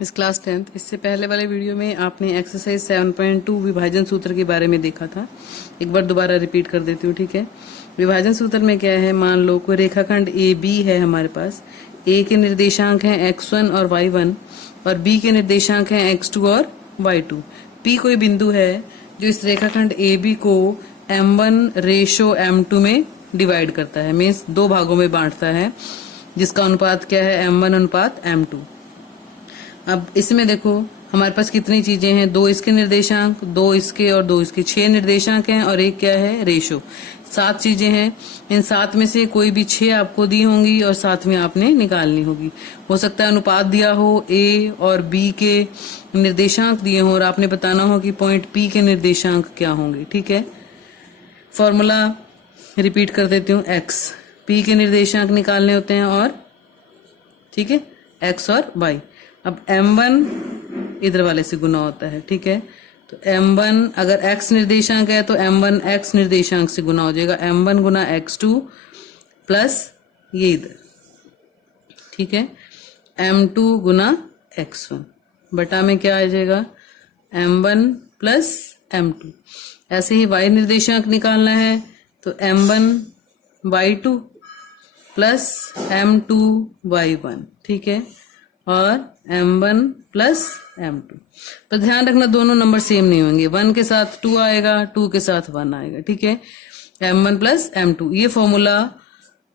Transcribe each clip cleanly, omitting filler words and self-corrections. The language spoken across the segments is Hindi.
इस क्लास 10th। इससे पहले वाले वीडियो में आपने एक्सरसाइज 7.2 विभाजन सूत्र के बारे में देखा था। एक बार दोबारा रिपीट कर देती हूँ, ठीक है। विभाजन सूत्र में क्या है, मान लो कोई रेखाखंड ए बी है हमारे पास। ए के निर्देशांक हैं x1 और y1 और b के निर्देशांक हैं x2 और y2। p कोई बिंदु है जो इस रेखाखंड ए बी को m1:m2 में डिवाइड करता है, मीन्स दो भागों में बांटता है, जिसका अनुपात क्या है, m1:m2। अब इसमें देखो हमारे पास कितनी चीजें हैं, दो इसके निर्देशांक, दो इसके और दो इसके, 6 निर्देशांक हैं और एक क्या है, रेशो। 7 चीजें हैं। इन 7 में से कोई भी 6 आपको दी होंगी और 7वीं आपने निकालनी होगी। हो सकता है अनुपात दिया हो, ए और बी के निर्देशांक दिए हो और आपने बताना हो कि पॉइंट पी के निर्देशांक क्या होंगे, ठीक है। फॉर्मूला रिपीट कर देती हूँ, एक्स पी के निर्देशांक निकालने होते हैं और ठीक है, एक्स और वाई। अब m1 इधर वाले से गुना होता है, ठीक है। तो m1 अगर x निर्देशांक है तो m1 x निर्देशांक से गुना हो जाएगा, m1 गुना x2 प्लस ये इधर, ठीक है, m2 गुना x1 बटा में क्या आ जाएगा, m1 प्लस m2। ऐसे ही y निर्देशांक निकालना है तो m1 y2 plus m2 y1, ठीक है, और m1 प्लस m2। तो ध्यान रखना दोनों नंबर सेम नहीं होंगे, 1 के साथ 2 आएगा, 2 के साथ 1 आएगा, ठीक है। m1 प्लस m2, ये फॉर्मूला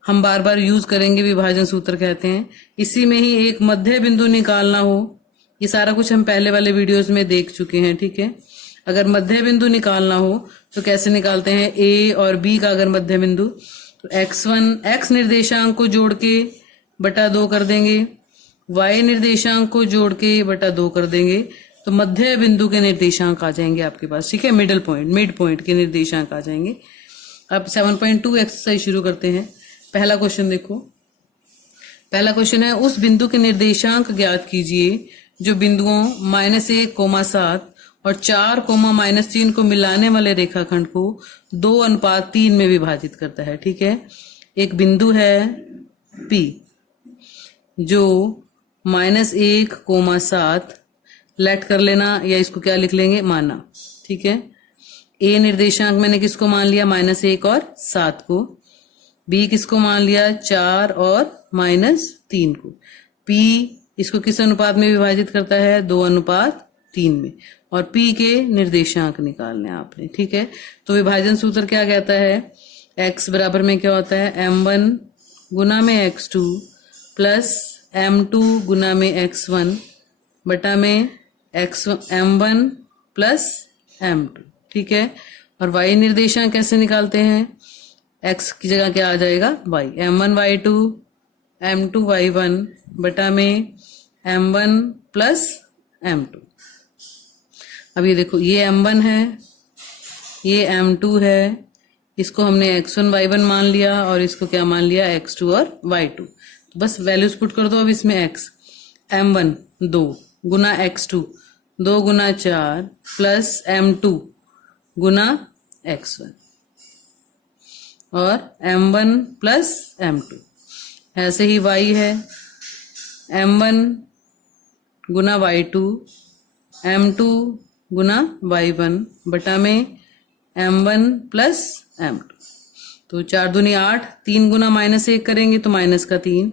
हम बार बार यूज करेंगे, विभाजन सूत्र कहते हैं। इसी में ही एक मध्य बिंदु निकालना हो, ये सारा कुछ हम पहले वाले वीडियोस में देख चुके हैं, ठीक है। अगर मध्य बिंदु निकालना हो तो कैसे निकालते हैं, a और b का अगर मध्य बिंदु, तो x1 x निर्देशांक को जोड़ के बटा 2 कर देंगे, y निर्देशांक को जोड़ के बटा 2 कर देंगे, तो मध्य बिंदु के निर्देशांक आ जाएंगे आपके पास, ठीक है। मिड पॉइंट के निर्देशांक आ जाएंगे। अब 7.2 एक्सरसाइज शुरू करते हैं। पहला क्वेश्चन देखो, पहला क्वेश्चन है, उस बिंदु के निर्देशांक ज्ञात कीजिए जो बिंदुओं -1, 7 और 4, -3 को मिलाने वाले रेखाखंड को 2:3 में विभाजित करता है, ठीक है। एक बिंदु है P जो -1, 7 लेट कर लेना, या इसको क्या लिख लेंगे, माना, ठीक है। ए निर्देशांक मैंने किसको मान लिया, -1 और 7 को। बी किसको मान लिया, 4 और -3 को। पी इसको किस अनुपात में विभाजित करता है, 2:3 में। और पी के निर्देशांक निकालने आपने, ठीक है। तो विभाजन सूत्र क्या कहता है, x बराबर में क्या होता है, m1 गुना में x2 प्लस m2 गुना में x1 बटा में m1 प्लस m2, ठीक है। और y निर्देशांक कैसे निकालते हैं, x की जगह क्या आ जाएगा, y, m1 y2 m2 y1 बटा में m1 प्लस m2। अब ये देखो, ये m1 है, ये m2 है, इसको हमने x1 y1 मान लिया और इसको क्या मान लिया, x2 और y2। तो बस वैल्यूज पुट कर दो अब इसमें, x m1 2 गुना x2 2 गुना 4 प्लस m2 गुना x1 और m1 प्लस m2। ऐसे ही y है, m1 गुना y2 m2 गुना y1 बटा में m1 प्लस m2। तो 4 दूनी 8, 3 गुना -1 करेंगे तो -3,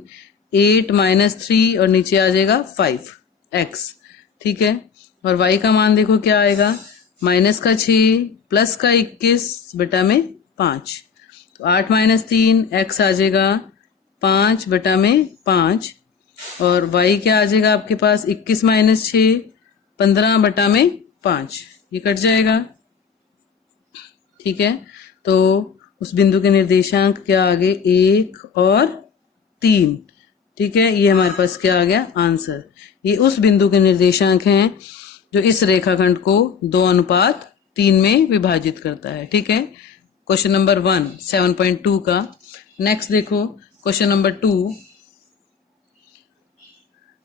8 -3 और नीचे आ जाएगा 5x, ठीक है। और y का मान देखो क्या आएगा, -6 प्लस का 21 बटा में 5। तो 8 -3 x आ जाएगा 5 बटा में 5 और y क्या आ जाएगा आपके पास, 21 -6 15 बटा में 5, ये कट जाएगा, ठीक है। तो उस बिंदु के निर्देशांक क्या आ गए, 1 और 3, ठीक है। ये हमारे पास क्या आ गया, आंसर। ये उस बिंदु के निर्देशांक हैं जो इस रेखाखंड को 2:3 में विभाजित करता है, ठीक है। क्वेश्चन नंबर 1 7.2 का। नेक्स्ट देखो क्वेश्चन नंबर 2,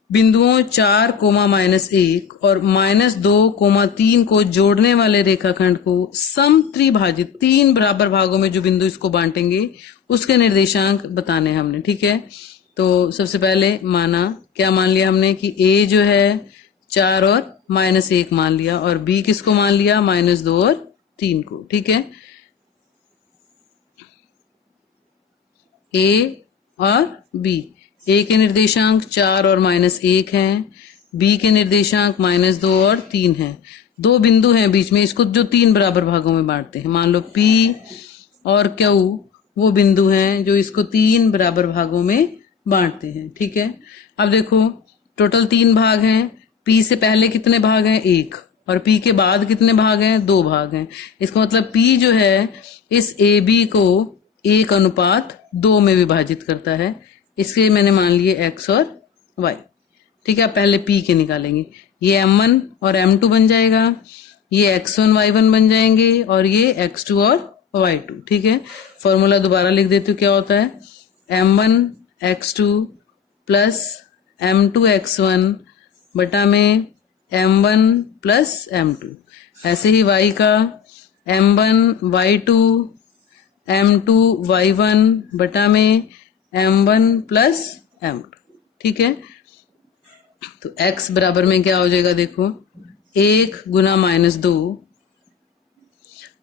बिंदुओं 4, -1 और -2, 3 को जोड़ने वाले रेखाखंड को समत्रिभाजित 3 बराबर भागों में जो बिंदु इसको बांटेंगे उसके निर्देशांक बताने हमने, ठीक है। तो सबसे पहले माना क्या मान लिया हमने कि a जो है 4 और -1 मान लिया, और b किसको मान लिया, -2 और 3 को। ठीक है, a और b, a के निर्देशांक 4 और -1 हैं, b के निर्देशांक -2 और 3 हैं। दो बिंदु हैं बीच में, इसको जो 3 बराबर भागों में बांटते हैं। मान लो p और q वो बिंदु हैं जो इसको 3 बराबर भागों में बांटते हैं। ठीक है, अब देखो टोटल 3 भाग हैं। p से पहले कितने भाग हैं, 1, और p के बाद कितने भाग हैं, 2 भाग हैं। इसका मतलब p जो है इस ab को 1:2 में विभाजित करता है। इसके मैंने मान लिए x और y। ठीक है, अब पहले p के निकालेंगे। ये m1 और m2 बन जाएगा, ये x1 y1 बन जाएंगे, और ये x2 और y2। ठीक है, फॉर्मूला दोबारा लिख देती हूँ। क्या होता है, m1 x2 plus m2 x1 बटा में m1 प्लस m2। ऐसे ही y का m1 y2 m2 y1 बटा में m1 प्लस m2। ठीक है, तो x बराबर में क्या हो जाएगा, देखो 1 गुना -2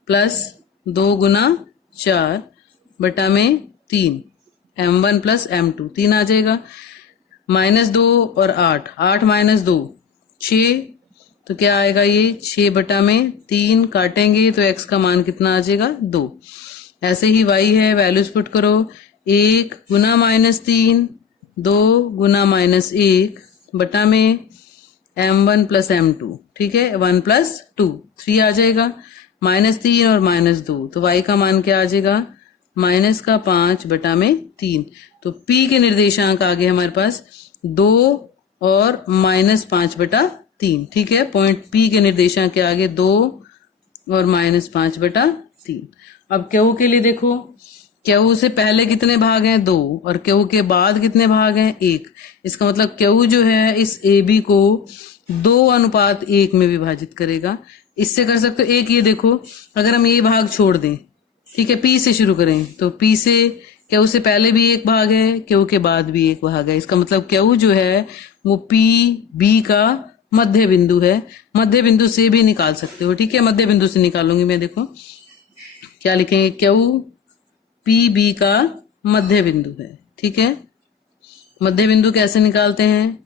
प्लस 2 गुना 4 बटा में 3, m1 प्लस m2, 3 आ जाएगा। -2 और 8, 8 -2 6, तो क्या आएगा, ये 6 बटा में 3 काटेंगे तो x का मान कितना आ जाएगा, 2। ऐसे ही y है, वैल्यूज पुट करो, 1 गुना -3, 2 गुना -1 बटा में m1 प्लस m2। ठीक है, 1 प्लस 2, 3 आ जाएगा। -3 और -2, तो y का मान क्या आ जाएगा, -5 बटा में 3। तो p के निर्देशांक आ गए हमारे पास 2 और -5 बटा 3। ठीक है, पॉइंट p के निर्देशांक के आगे 2 और -5 बटा 3। अब q के लिए देखो, q से पहले कितने भाग हैं, 2, और q के बाद कितने भाग हैं, 1। इसका मतलब q जो है इस ab को 2:1 में विभाजित करेगा। इससे कर सकते हो, एक ये देखो, अगर हम ये भाग छोड़ दें, ठीक है, p से शुरू करें, तो p से q से पहले भी 1 भाग है, q के बाद भी 1 भाग है। इसका मतलब q जो है वो p b का मध्य बिंदु है। मध्य बिंदु से भी निकाल सकते हो। ठीक है, मध्य बिंदु से निकालूंगी मैं। देखो क्या लिखेंगे, q p b का मध्य बिंदु है। ठीक है, मध्य बिंदु कैसे निकालते हैं,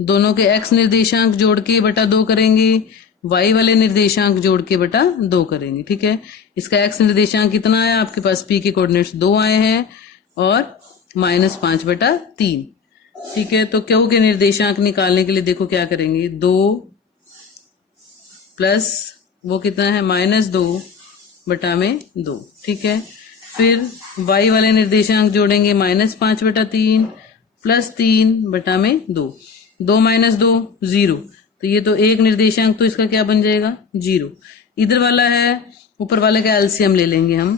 दोनों के x निर्देशांक जोड़ के बटा 2 करेंगे, y वाले निर्देशांक जोड़ के बटा 2 करेंगे। ठीक है, इसका x निर्देशांक कितना आया आपके पास, p के कोऑर्डिनेट्स 2 आए हैं और -5 बटा 3। ठीक है, तो q के निर्देशांक निकालने के लिए देखो क्या करेंगे, 2 प्लस वो कितना है, -2 बटा में 2। ठीक है, फिर y वाले निर्देशांक जोड़ेंगे, -5 बटा 3 प्लस 3 बटा में 2। 2 - 2 0, तो ये तो एक निर्देशांक, तो इसका क्या बन जाएगा, 0। इधर वाला है, ऊपर वाले का एलसीएम ले लेंगे हम।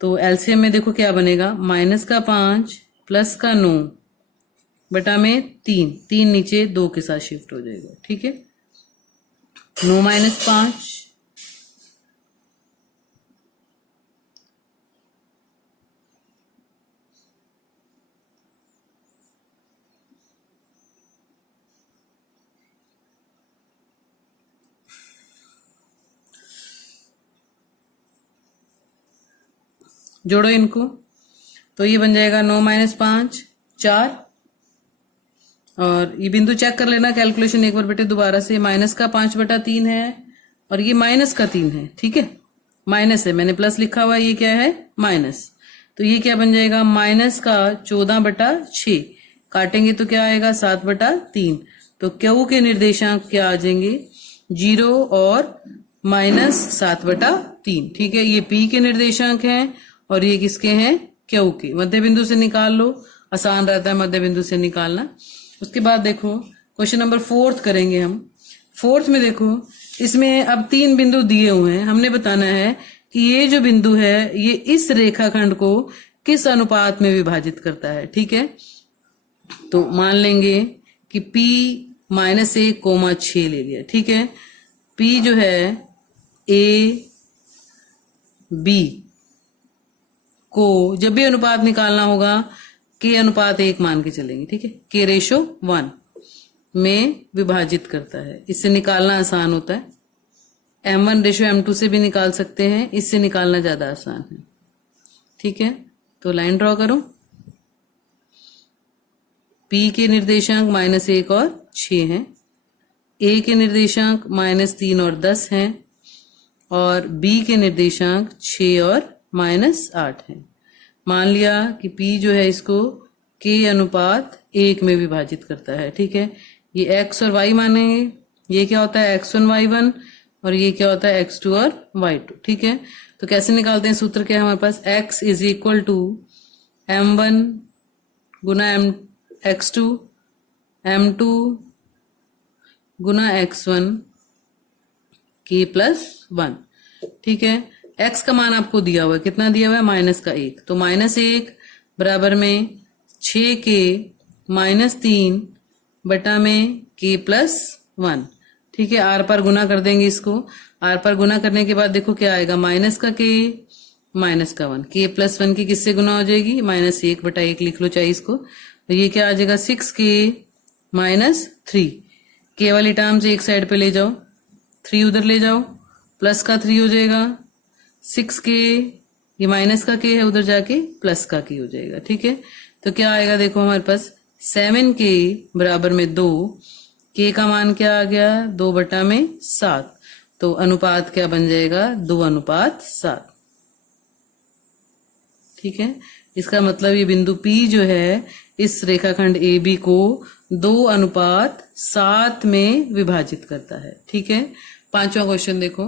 तो एलसीएम में देखो क्या बनेगा, -5 प्लस 9 बटा में 3, 3 नीचे 2 के साथ शिफ्ट हो जाएगा। ठीक है, 9 - 5 जोड़ो इनको, तो ये बन जाएगा 9 - 5 4। और ये बिंदु चेक कर लेना कैलकुलेशन एक बार बेटे दोबारा से। -5 बटा 3 है और ये -3 है। ठीक है, माइनस है, मैंने प्लस लिखा हुआ है, ये क्या है, माइनस। तो ये क्या बन जाएगा, -14 बटा 6, काटेंगे तो क्या आएगा, 7 बटा 3। तो क्यू के निर्देशांक क्या आ जाएंगे, 0 और -7 बटा 3। ठीक है, ये पी के निर्देशांक हैं और ये किसके हैं, क्यू के। मध्य बिंदु से निकाल लो, आसान रहता है मध्य बिंदु से निकालना। उसके बाद देखो क्वेश्चन नंबर 4 करेंगे हम। 4 में देखो, इसमें अब 3 बिंदु दिए हुए हैं, हमने बताना है कि ये जो बिंदु है ये इस रेखाखंड को किस अनुपात में विभाजित करता है। ठीक है, तो मान लेंगे कि P -1,6 ले लिया। ठीक है, P जो है A B को जब भी अनुपात निकालना होगा k अनुपात 1 मान के चलेंगे, ठीक है। k रेशो 1 में विभाजित करता है। इससे निकालना आसान होता है। m1 रेशो m2 से भी निकाल सकते हैं, इससे निकालना ज्यादा आसान है, ठीक है। तो लाइन ड्रॉ करो। p के निर्देशांक -1 और 6 हैं, a के निर्देशांक -3 और 10 हैं, और b के निर्देशांक 6 और -8 हैं। मान लिया कि p जो है इसको k अनुपात 1 में विभाजित करता है, ठीक है। ये x और y मानेंगे, ये क्या होता है x1 y1, और ये क्या होता है x2 और y2, ठीक है। तो कैसे निकालते हैं, सूत्र क्या है हमारे पास, x is equal to m1 गुना x2 m2 गुना x1 k प्लस 1, ठीक है। x का मान आपको दिया हुआ है, कितना दिया हुआ है, -1, तो -1 बराबर में 6k -3 बटा में k प्लस 1, ठीक है। आर पर गुना कर देंगे इसको। आर पर गुना करने के बाद देखो क्या आएगा, माइनस का k माइनस का 1, k प्लस 1 की किससे गुना हो जाएगी, -1 बटा 1 लिख लो चाहे इसको। तो ये क्या आ जाएगा, 6k -3, k वाली टर्म्स एक साइड पे ले जाओ, 3 उधर ले जाओ, प्लस का 3 हो जाएगा, 6k, ये माइनस का k है, उधर जाके प्लस का k हो जाएगा, ठीक है। तो क्या आएगा देखो हमारे पास 7k बराबर में 2, k का मान क्या आ गया, 2 बटा में 7, तो अनुपात क्या बन जाएगा, 2:7, ठीक है। इसका मतलब ये बिंदु P जो है इस रेखाखंड AB को 2:7 में विभाजित करता है, ठीक है। 5वां क्वेश्चन देखो,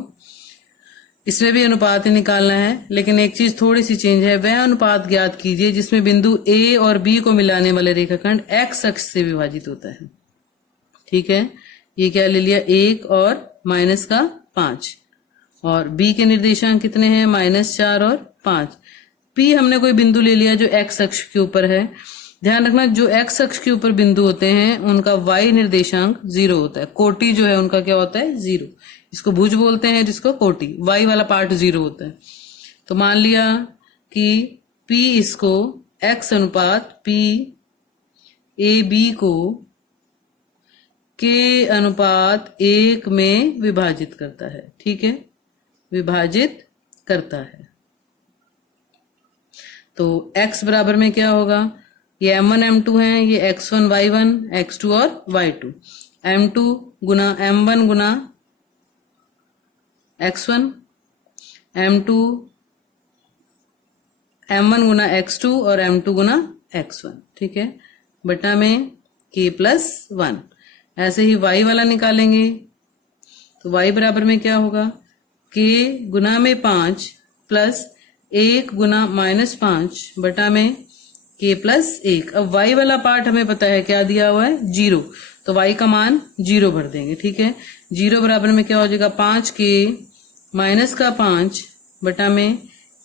इसमें भी अनुपात ही निकालना है, लेकिन एक चीज थोड़ी सी चेंज है। वह अनुपात ज्ञात कीजिए जिसमें बिंदु A और B को मिलाने वाले रेखाखंड x अक्ष से विभाजित होता है, ठीक है। ये क्या ले लिया, 1 और -5, और B के निर्देशांक कितने हैं, -4 और 5। P हमने कोई बिंदु ले लिया जो x अक्ष के ऊपर है। ध्यान रखना, जो x अक्ष के ऊपर बिंदु होते हैं उनका y निर्देशांक 0 होता है, कोटि जो है उनका क्या होता है, 0। इसको भुज बोलते हैं, जिसको कोटि, y वाला पार्ट 0 होता है। तो मान लिया कि P इसको x अनुपात P AB को k अनुपात 1 में विभाजित करता है, ठीक है, विभाजित करता है। तो x बराबर में क्या होगा, ये m1 m2 है, ये x1 y1 x2 और y2, m2 गुना m1 गुना x1, m1 गुना x2 और m2 गुना x1, ठीक है, बटा में k प्लस 1। ऐसे ही y वाला निकालेंगे, तो y बराबर में क्या होगा, k गुना में 5 प्लस 1 गुना -5 बटा में k प्लस 1। अब y वाला पार्ट हमें पता है क्या दिया हुआ है, 0, तो y का मान 0 भर देंगे, ठीक है। 0 बराबर में क्या हो जाएगा, 5k -5 बटा में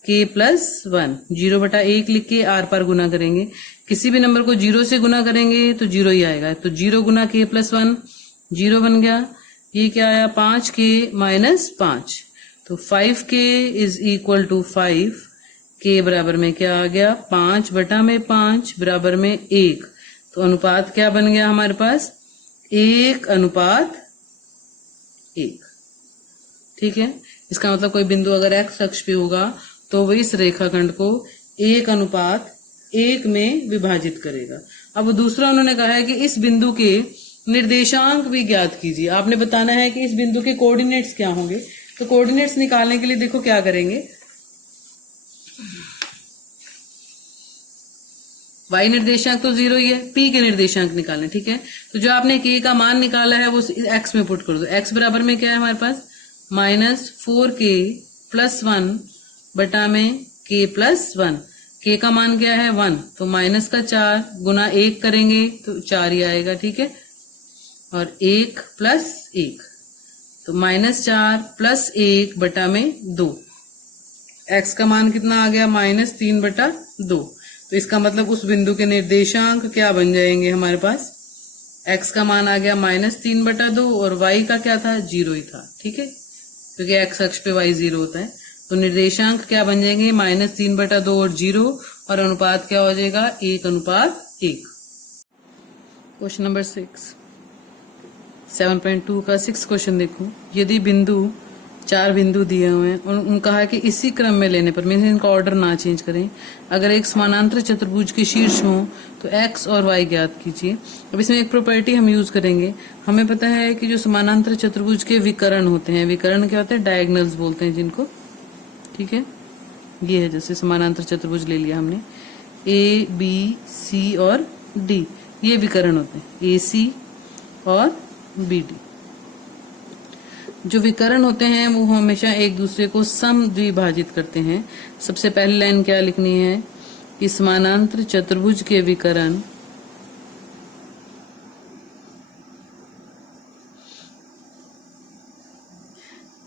k प्लस 1, 0 बटा 1 लिख के r पर गुना करेंगे। किसी भी नंबर को 0 से गुना करेंगे तो 0 ही आएगा, तो 0 गुना k प्लस 1, 0 बन गया। ये क्या आया, 5k -5, तो 5k is equal to 5, k बराबर में क्या आ गया, 5 बटा में 5 बराबर में 1, तो अनुपात क्या बन गया हमारे पास, 1:1, ठीक है। इसका मतलब कोई बिंदु अगर x अक्ष पे होगा तो वो इस रेखाखंड को 1:1 में विभाजित करेगा। अब दूसरा उन्होंने कहा है कि इस बिंदु के निर्देशांक भी ज्ञात कीजिए। आपने बताना है कि इस बिंदु के कोऑर्डिनेट्स क्या होंगे। तो कोऑर्डिनेट्स निकालने के लिए देखो क्या करेंगे, y निर्देशांक तो 0 ही है, p के निर्देशांक निकालने, ठीक है। तो जो आपने k का मान निकाला है वो x में पुट कर दो। x बराबर में क्या है हमारे पास, -4k प्लस 1 बटा में k प्लस 1। k का मान क्या है, 1, तो -4 गुना 1 करेंगे तो 4 ही आएगा, ठीक है, और 1 प्लस 1, तो -4 प्लस 1 बटा में 2। x का मान कितना आ गया, -3 बटा 2। तो इसका मतलब उस बिंदु के निर्देशांक क्या बन जाएंगे हमारे पास, x का मान आ गया -3 बटा 2 और y का क्या था, 0 ही था, ठीक है, क्योंकि x अक्ष पे y 0 होता है। तो निर्देशांक क्या बन जाएंगे, -3/2 और 0, और अनुपात क्या हो जाएगा, 1:1। क्वेश्चन नंबर 7.2 का 6 क्वेश्चन देखो। यदि बिंदु 4 बिंदु दिए हुए हैं और उन कहा है कि इसी क्रम में लेने पर, मीन्स इनका ऑर्डर ना चेंज करें, अगर एक समानांतर चतुर्भुज के शीर्ष हो तो x और y ज्ञात कीजिए। अब इसमें एक प्रॉपर्टी हम यूज करेंगे। हमें पता है कि जो समानांतर चतुर्भुज के विकर्ण होते हैं, विकर्ण क्या होते हैं, डायगोनल्स बोलते हैं जिनको, ठीक है। ये है जैसे समानांतर चतुर्भुज ले लिया हमने, ए बी सी और डी, ये विकर्ण होते हैं, ए सी और बी डी। जो विकर्ण होते हैं वो हमेशा एक दूसरे को समद्विभाजित करते हैं। सबसे पहली लाइन क्या लिखनी है कि समानांतर चतुर्भुज के विकर्ण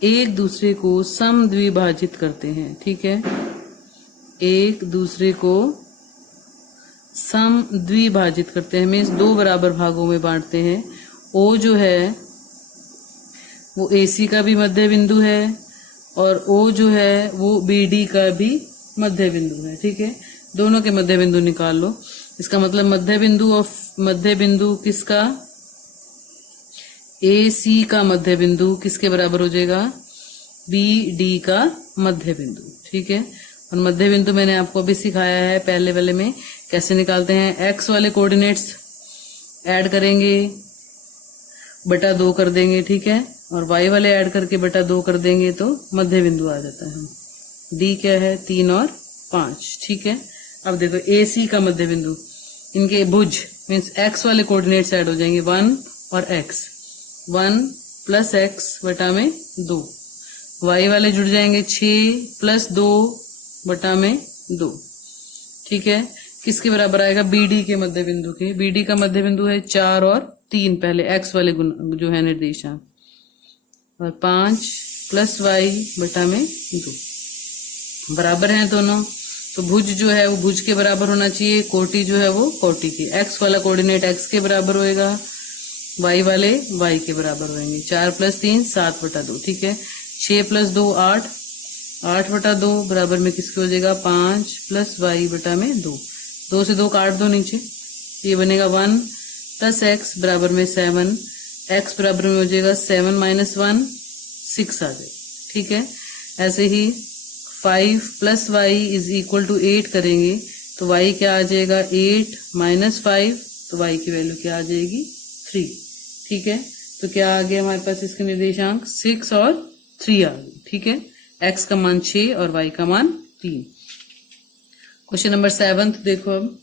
एक दूसरे को समद्विभाजित करते हैं, ठीक है। एक दूसरे को समद्विभाजित करते हैं, मीन्स 2 बराबर भागों में बांटते हैं। ओ जो है वो AC का भी मध्य बिंदु है और O जो है वो BD का भी मध्य बिंदु है, ठीक है। दोनों के मध्य बिंदु निकाल लो। इसका मतलब मध्य बिंदु किसका, AC का मध्य बिंदु किसके बराबर हो जाएगा, BD का मध्य बिंदु, ठीक है। और मध्य बिंदु मैंने आपको अभी सिखाया है पहले वाले में कैसे निकालते हैं। x वाले कोऑर्डिनेट्स ऐड करेंगे, बटा 2 कर देंगे, ठीक है, और y वाले ऐड करके बटा 2 कर देंगे तो मध्य बिंदु आ जाता है। D क्या है, 3 और 5, ठीक है। अब देखो AC का मध्य बिंदु, इनके भुज मीन्स x वाले कोऑर्डिनेट्स ऐड हो जाएंगे, 1 और x, 1 + x बटा में 2, y वाले जुड़ जाएंगे 6 + 2 बटा में 2, ठीक है। किसके बराबर आएगा, BD के मध्य बिंदु के। BD का मध्य बिंदु है 4 और 3, पहले x वाले गुण जो है निर्देशांक, और 5 + y बटा में 2 बराबर हैं दोनों। तो भुज जो है वो भुज के बराबर होना चाहिए, कोटि जो है वो कोटि की। x वाला कोऑर्डिनेट x के बराबर होएगा, y वाले y के बराबर होंगे। 4 + 3 7 बटा 2, ठीक है। 6 + 2 8, 8 बटा 2 बराबर में किसके हो जाएगा, 5 + y बटा में 2, 2 से 2 काट दो नीचे, ये बनेगा 1 + x बराबर में 7, x बराबर में हो जाएगा 7 - 1 6 आ जाएगा, ठीक है। ऐसे ही 5 + y = 8 करेंगे तो y क्या आ जाएगा, 8 - 5, तो y की वैल्यू क्या आ जाएगी, 3, ठीक है। तो क्या आ गया हमारे पास इसके निर्देशांक, 6 और 3 आ गए, ठीक है। x का मान 6 और y का मान 3। क्वेश्चन नंबर 7 देखो। अब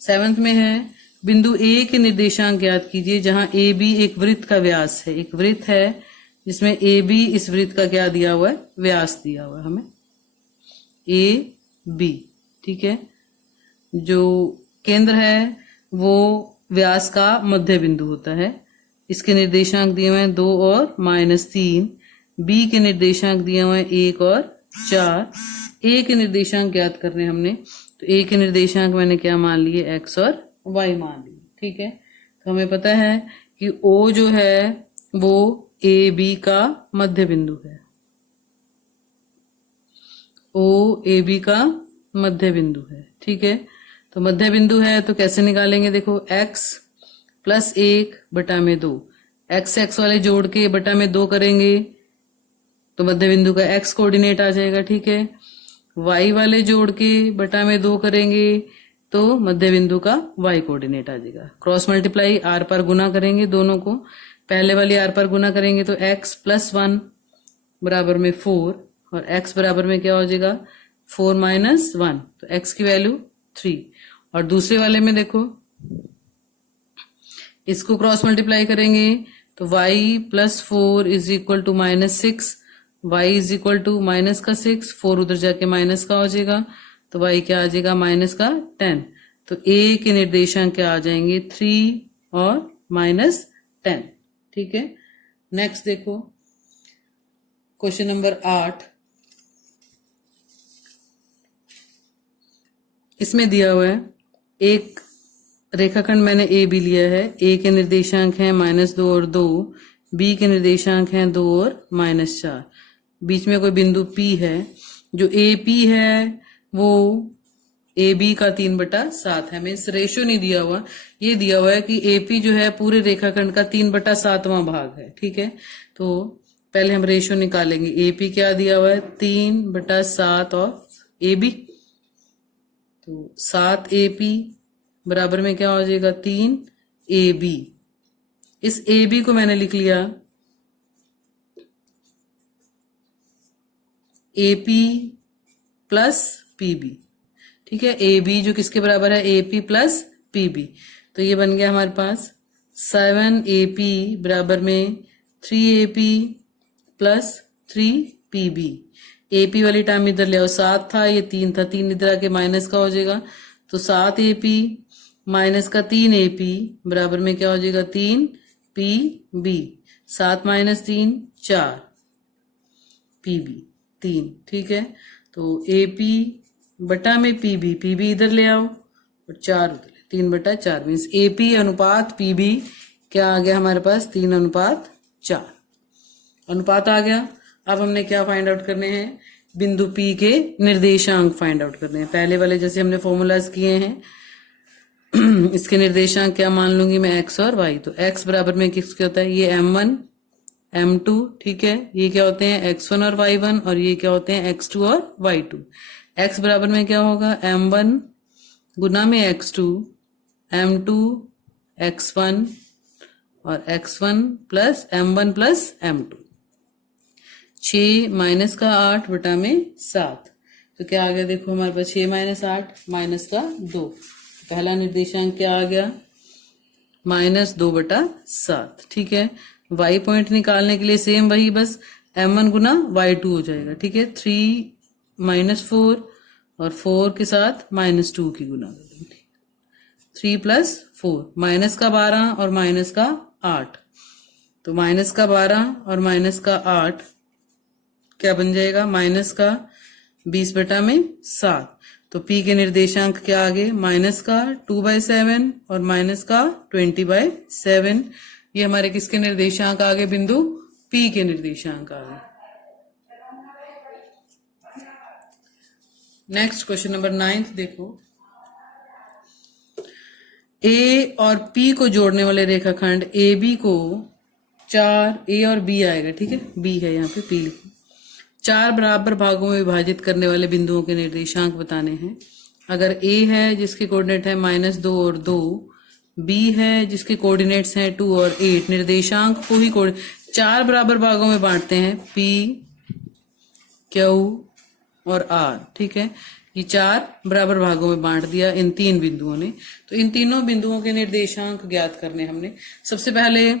7 में है, बिंदु A के निर्देशांक ज्ञात कीजिए जहां AB एक वृत्त का व्यास है। एक वृत्त है जिसमें AB इस वृत्त का क्या दिया हुआ है, व्यास दिया हुआ है हमें, AB, ठीक है। जो केंद्र है वो व्यास का मध्य बिंदु होता है। इसके निर्देशांक दिए हुए हैं 2 और -3, B के निर्देशांक दिए हुए हैं 1 और 4, A के निर्देशांक ज्ञात करने हमने, तो A के निर्देशांक मैंने क्या मान लिए, x और y मान लिए, ठीक है। तो हमें पता है कि O जो है वो AB का मध्य बिंदु है, O AB का मध्य बिंदु है, ठीक है। तो मध्य बिंदु है तो कैसे निकालेंगे, देखो x + 1 बटा में 2, x वाले जोड़ के बटा में 2 करेंगे तो मध्य बिंदु का x कोऑर्डिनेट आ जाएगा, ठीक है। y वाले जोड़ के बटा में 2 करेंगे तो मध्य बिंदु का y कोऑर्डिनेट आ जाएगा। क्रॉस मल्टीप्लाई r पर गुना करेंगे दोनों को, पहले वाली r पर गुना करेंगे तो x + 1 बराबर में 4, और x बराबर में क्या हो जाएगा, 4 - 1, तो x की वैल्यू 3। और दूसरे वाले में देखो, इसको क्रॉस मल्टीप्लाई करेंगे तो y + 4 = -6, y = -6, 4 उधर जाके माइनस का हो जाएगा तो y क्या आ जाएगा, -10। तो A के निर्देशांक क्या आ जाएंगे, 3 और -10, ठीक है। नेक्स्ट देखो क्वेश्चन नंबर 8। इसमें दिया हुआ है एक रेखाखंड मैंने ए बी लिया है। ए के निर्देशांक हैं -2 और 2, बी के निर्देशांक हैं 2 और -4। बीच में कोई बिंदु P है, जो AP है वो AB का 3/7 है। मीन्स रेशो नहीं दिया हुआ, ये दिया हुआ है कि AP जो है पूरे रेखाखंड का 3/7वां भाग है। ठीक है, तो पहले हम रेशो निकालेंगे। AP क्या दिया हुआ है, 3/7 ऑफ AB, तो 7 AP बराबर में क्या हो जाएगा, 3 AB। इस AB को मैंने लिख लिया AP प्लस PB। ठीक है, AB जो किसके बराबर है, AP प्लस PB। तो ये बन गया हमारे पास 7 AP बराबर में 3 AP प्लस 3 PB। AP वाली टर्म इधर ले आओ, 7 था, ये 3 था, 3 इधर आके माइनस का हो जाएगा, तो 7 AP माइनस का 3 AP बराबर में क्या हो जाएगा, 3 PB। 7 minus 3 4 PB 3। ठीक है, तो AP बटा में PB, PB इधर ले आओ और 4 उधर, 3/4। मीन्स AP अनुपात PB क्या आ गया हमारे पास, 3:4 अनुपात आ गया। अब हमने क्या फाइंड आउट करने हैं, बिंदु P के निर्देशांक फाइंड आउट करने हैं। पहले वाले जैसे हमने फॉर्मूलाज किए हैं, इसके निर्देशांक क्या मान लूंगी मैं, x और y। तो x बराबर में किसके होता है, ये m1 m2। ठीक है, ये क्या होते हैं, x1 और y1, और ये क्या होते हैं, x2 और y2। x बराबर में क्या होगा, m1 गुना में x2, m2 x1 और x1 plus m1 plus m2। 6 minus का 8 बटा में 7। तो क्या आ गया, देखो हमारे पास 6 माइनस 8 माइनस का 2। पहला निर्देशांक क्या आ गया, -2/7। ठीक है, y पॉइंट निकालने के लिए सेम वही, बस m1 गुना y2 हो जाएगा। ठीक है, 3 - 4 और 4 के साथ -2 की गुना करेंगे, 3 + 4, माइनस का 12 और माइनस का 8। तो माइनस का 12 और माइनस का 8 क्या बन जाएगा, माइनस का 20/7। तो P के निर्देशांक क्या आ गए, माइनस का 2/7 और माइनस का 20/7। ये हमारे किसके निर्देशांक आ गए, बिंदु P के निर्देशांक आ गए। नेक्स्ट क्वेश्चन नंबर 9 देखो, A और P को जोड़ने वाले रेखाखंड AB को 4 A और B आएगा। ठीक है, B है यहाँ पे, P लिखो। 4 बराबर भागों में विभाजित करने वाले बिंदुओं के निर्देशांक बताने हैं। अगर A है जिसके कोऑर्डिनेट है -2 और 2, B है जिसके कोऑर्डिनेट्स हैं 2 और 8, निर्देशांक को ही 4 बराबर भागों में बांटते हैं, P, Q और R। ठीक है, ये 4 बराबर भागों में बांट दिया इन 3 बिंदुओं ने। तो इन तीनों बिंदुओं के निर्देशांक ज्ञात करने हमने। सबसे पहले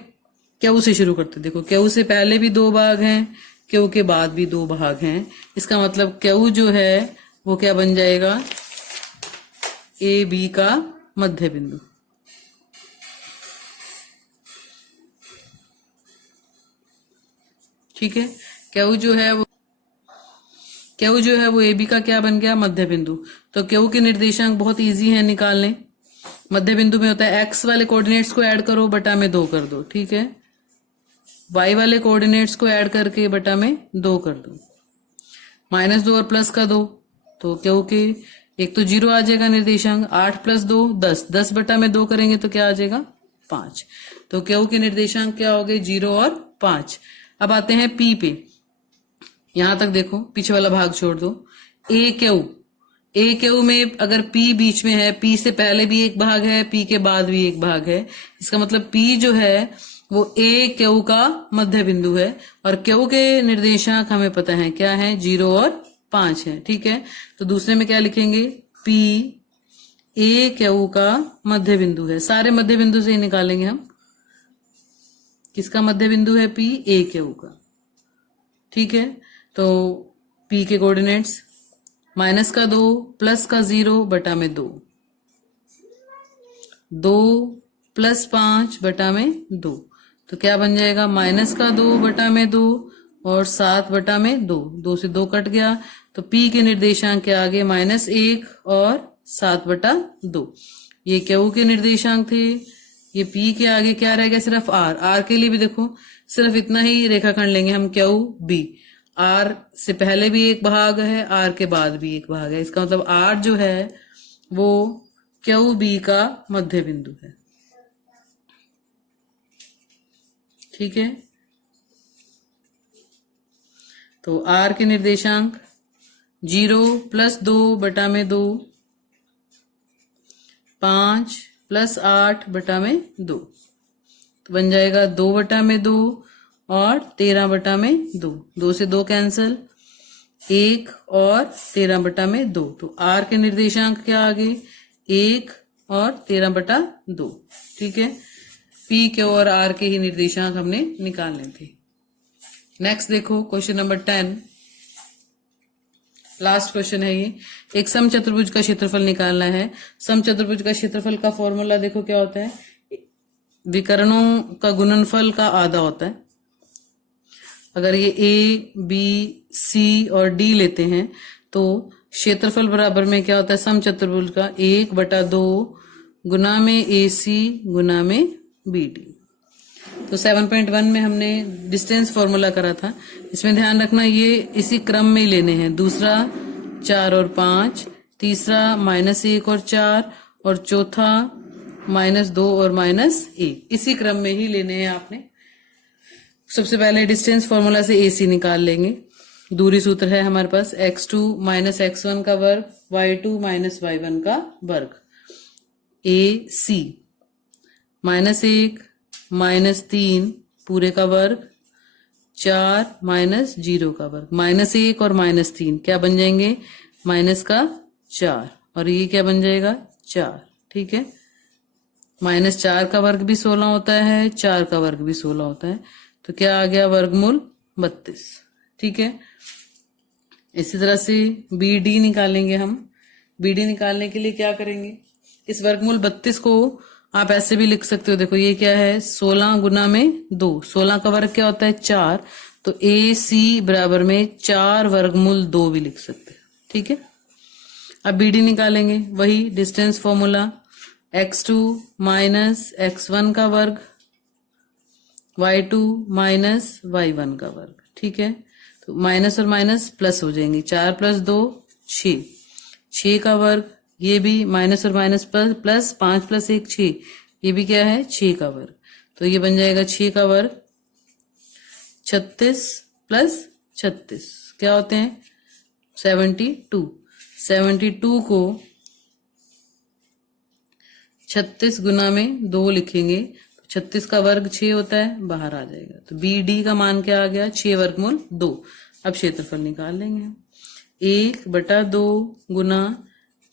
Q से शुरू करते। देखो Q से पहले भी 2 भाग हैं, Q के बाद भी 2 भाग हैं। इसका मतलब Q जो है वो क्या बन जाएगा, AB का मध्य बिंदु। ठीक है, Q जो है वो AB का क्या बन गया, मध्य बिंदु। तो Q के निर्देशांक बहुत इजी है निकालने। मध्य बिंदु में होता है x वाले कोऑर्डिनेट्स को ऐड करो, बटा में 2 कर दो। ठीक है, y वाले कोऑर्डिनेट्स को ऐड करके बटा में 2 कर दो, -2 और प्लस का 2। तो Q के एक तो 0 आ जाएगा निर्देशांक, 8 + 2 10, 10 बटा में 2 करेंगे तो क्या आ जाएगा, 5। तो Q के निर्देशांक क्या हो गए, 0 और 5। अब आते हैं P पे। यहां तक देखो, पीछे वाला भाग छोड़ दो। AQ में अगर P बीच में है, P से पहले भी एक भाग है, P के बाद भी एक भाग है, इसका मतलब P जो है वो AQ का मध्य बिंदु है। और Q के निर्देशांक हमें पता है क्या है, 0 और 5 है। ठीक है, तो दूसरे में क्या लिखेंगे, P AQ का मध्य बिंदु है। सारे मध्य बिंदु से ही निकालेंगे हम, किसका मध्य बिंदु है, P AQ का। ठीक है, तो P के कोऑर्डिनेट्स -2 प्लस का 0 बटा में 2, 2 + 5 बटा में 2। तो क्या बन जाएगा, -2 बटा में 2 और 7 बटा में 2, 2 से 2 कट गया। तो P के निर्देशांक क्या आ गए, -1 और 7 बटा 2। ये Q के निर्देशांक थे। ये P के आगे क्या रह गया, सिर्फ R। R के लिए भी देखो सिर्फ इतना ही रेखाखंड लेंगे हम, QB। आर से पहले भी एक भाग है, आर के बाद भी एक भाग है। इसका मतलब आर जो है वो क्यू बी का मध्य बिंदु है। ठीक है, तो आर के निर्देशांक 0 + 2 बटा में 2, 5 + 8 बटा में 2, तो बन जाएगा 2 बटा में 2 और 13 बटा में 2, 2 से 2 कैंसल, 1 और 13 बटा में 2, तो आर के निर्देशांक क्या आ गए, 1 और 13 बटा 2। ठीक है, पी क्यू और आर के ही निर्देशांक हमने निकालने थे। नेक्स्ट देखो क्वेश्चन नंबर 10, लास्ट क्वेश्चन है ये। एक समचतुर्भुज का क्षेत्रफल निकालना है। समचतुर्भुज का क्षेत्रफल का फॉर्मूला देखो क्या होता है, विकर्णों का गुणनफल का आधा होता है। अगर ये ए बी सी और डी लेते हैं तो क्षेत्रफल बराबर में क्या होता है, समचतुर्भुज का 1/2 गुना में ए सी गुना में बी डी। तो 7.1 में हमने डिस्टेंस फॉर्मूला करा था, इसमें ध्यान रखना ये इसी क्रम में ही लेने हैं। दूसरा 4 और 5, तीसरा -1 और 4, और चौथा -2 और -1, इसी क्रम में ही लेने हैं आपने। सबसे पहले डिस्टेंस फॉर्मूला से AC निकाल लेंगे। दूरी सूत्र है हमारे पास x2 - x1 का वर्ग, y2 - y1 का वर्ग। AC -1 -3 पूरे का वर्ग, 4 -0 का वर्ग। -1 और -3 क्या बन जाएंगे, माइनस का 4, और ये क्या बन जाएगा 4। ठीक है, -4 का वर्ग भी 16 होता है, 4 का वर्ग भी 16 होता है, तो क्या आ गया, वर्गमूल 32। ठीक है, इसी तरह से BD निकालेंगे हम। BD निकालने के लिए क्या करेंगे, इस वर्गमूल 32 को आप ऐसे भी लिख सकते हो। देखो ये क्या है, 16 गुना में 2, 16 का वर्ग क्या होता है 4, तो AC बराबर में 4 वर्गमूल 2 भी लिख सकते हैं। ठीक है, अब BD निकालेंगे, वही डिस्टेंस फॉर्मूला x2 - x1 का वर्ग, y2 - y1 का वर्ग। ठीक है, तो माइनस और माइनस प्लस हो जाएंगे, 4 + 2 6, 6 का वर्ग, ये भी माइनस और माइनस प्लस 5 + 1 6, ये भी क्या है 6 का वर्ग, तो ये बन जाएगा 6 का वर्ग। 36 + 36 क्या होते हैं 72, 72 को 36 गुना में 2 लिखेंगे, 36 का वर्ग 6 होता है, बाहर आ जाएगा, तो BD का मान क्या आ गया 6 वर्गमूल 2। अब क्षेत्रफल निकाल लेंगे, 1/2 गुना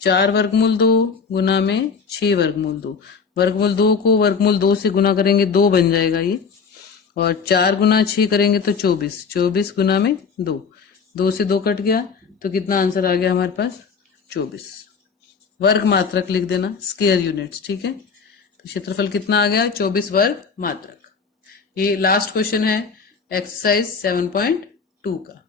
4 वर्गमूल 2 गुना में 6 वर्गमूल 2। वर्गमूल 2 को वर्गमूल 2 से गुना करेंगे 2 बन जाएगा ये, और 4 गुना 6 करेंगे तो 24, 24 गुना में 2, 2 से 2 कट गया, तो कितना आंसर आ गया हमारे पास 24। वर्ग मात्रक लिख देना, स्क्वायर यूनिट्स। ठीक है, तो क्षेत्रफल कितना आ गया 24 वर्ग मात्रक। ये लास्ट क्वेश्चन है एक्सरसाइज 7.2 का।